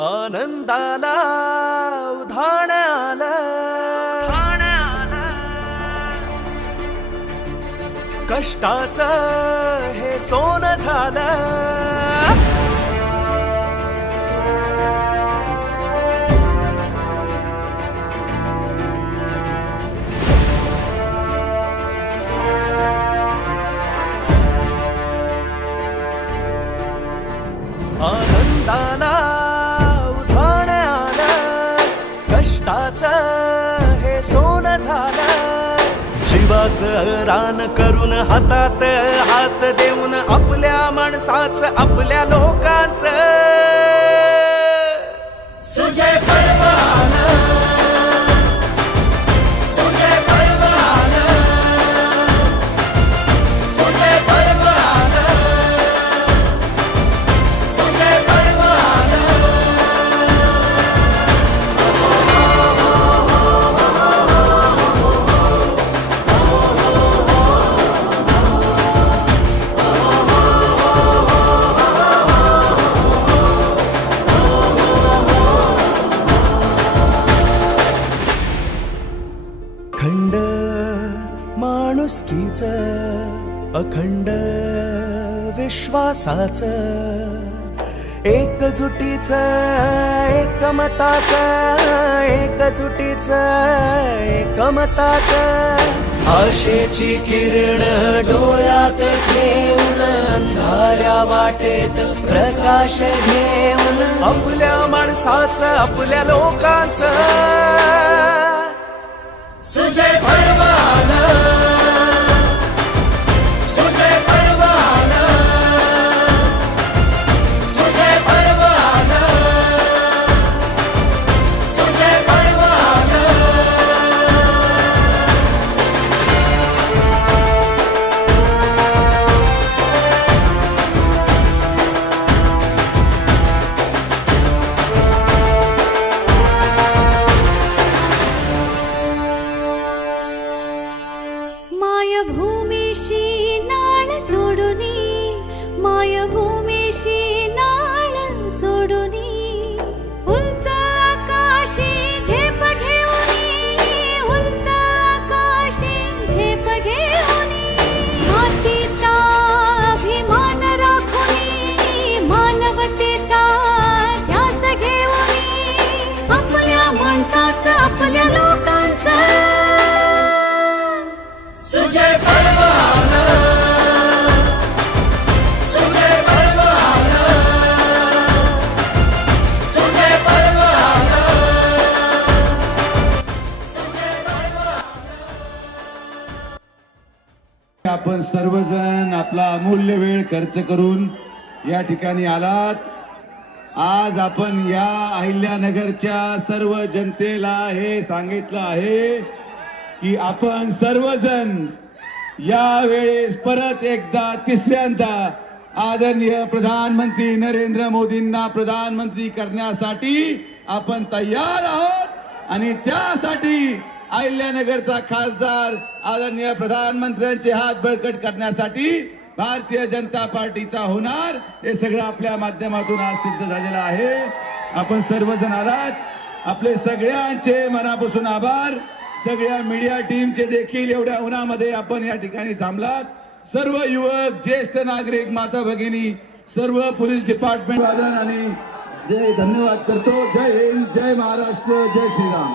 आनंदाला उधाण आलं कष्टाचं हे सोनं झालं. आनंदाला झालं. जीवाचं रान करून हातात हात देऊन आपल्या माणसाचं आपल्या लोकांच. सुजय परवाना माणुसकीच अखंड विश्वासाच एकजुटीच एकमताच एकजुटीच एकमताच. आशेची किरण डोळ्यात घेऊन अंधाऱ्या वाटेत प्रकाश घेऊन आपल्या माणसाचं आपल्या लोकांच. सुजय पर्व 心。आपण सर्वजण आपला अमूल्य वेळ खर्च करून या ठिकाणी आलात? आज आपण या अहिल्यानगरच्या सर्व जनतेला हे सांगितलं आहे की आपण सर्वजण यावेळेस परत एकदा तिसऱ्यांदा आदरणीय प्रधानमंत्री नरेंद्र मोदींना प्रधानमंत्री करण्यासाठी आपण तयार आहोत आणि त्यासाठी अहिल्यानगरचा खासदार आदरणीय प्रधानमंत्र्यांचे हात बळकट करण्यासाठी भारतीय जनता पार्टीचा होणार हे सगळं आपल्या माध्यमातून आज सिद्ध झालेलं आहे. आपण सर्वजण आलात. आपले सगळ्यांचे मनापासून आभार. सगळ्या मीडिया टीमचे देखील एवढ्या उन्हामध्ये आपण या ठिकाणी थांबलात. सर्व युवक ज्येष्ठ नागरिक माता भगिनी सर्व पोलीस डिपार्टमेंट वादन आणि जय धन्यवाद करतो. जय हिंद जय महाराष्ट्र जय श्रीराम.